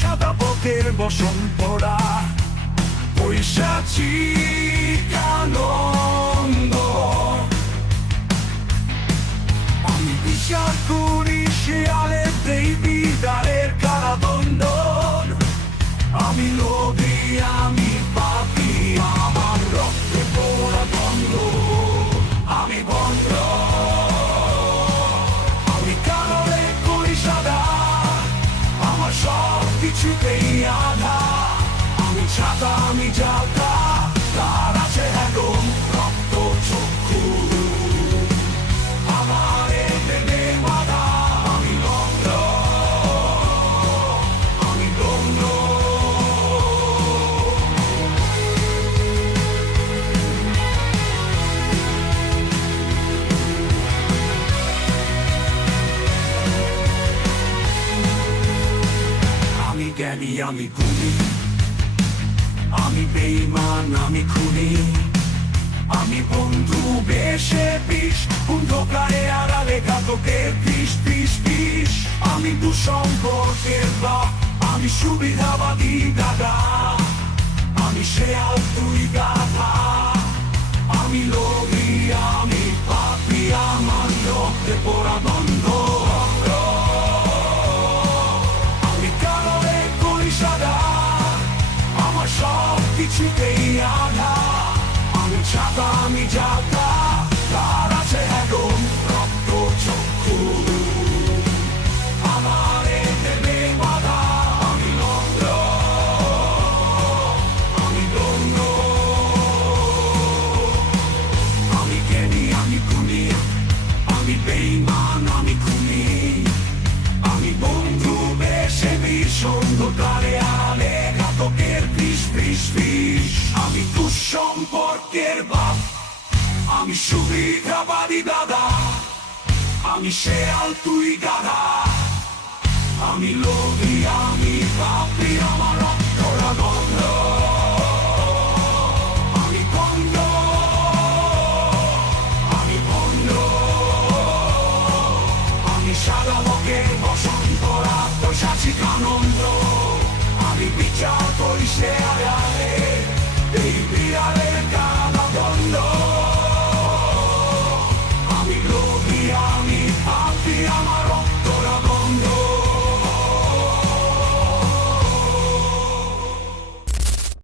সাদা পথের বসন্তরা, পৈশাচিক আনন্দ। আমি বিচার করি শেয়ালের দেই বিদারের কারাদণ্ডন। আমি লোভী, আমি পাপী, আমার রক্তে পোড়া বন্ধ। আমি বন্ধ, আমি কালোরে করি সাদা, আমার সব কিছুতেই আধা। আমি ছাতা, আমি জালটা, তার আছে একদম রক্ত চক্ষু। আমার এনে বাধা, আমি গন্ধ, আমি গন্ধ। আমি জ্ঞানী, আমি গুণী, আমি বেঈমান, আমি খুনি। আমি বন্ধু বেশে বিষ, অন্ধকারে আড়ালে ঘাতকের বিষ বিষ বিষ। আমি দুঃসম্পর্কের বাপ, আমি সুবিধাবাদী দাদা। আমি শেয়াল, তুই গাধা। আমি লোভী, আমি পাপী, আমার রক্তে পোড়া বন্ধ। আমি কালোরে করি সাদা, আমার সব কিছুতেই আধা। আমি ছাতা, আমি জাতা, তার আছে একদম রক্ত চক্ষু। আমার এনে বাধা, আমি নন্দ, আমি দন্ড। আমি জ্ঞানী, আমি গুণী, আমি বেঈমান, আমি খুনি। আমি বন্ধু বেশে বিষ, অন্ধকারে আলে ঘাতকের বিষ বিষ বিষ। আমি দুঃসম্পর্কের বাপ, আমি সুবিধাবাদী দাদা। আমি শেয়াল, তুই গাধা। আমি লোভী, আমি পাপী, আমার রক্তরা গন্ধ।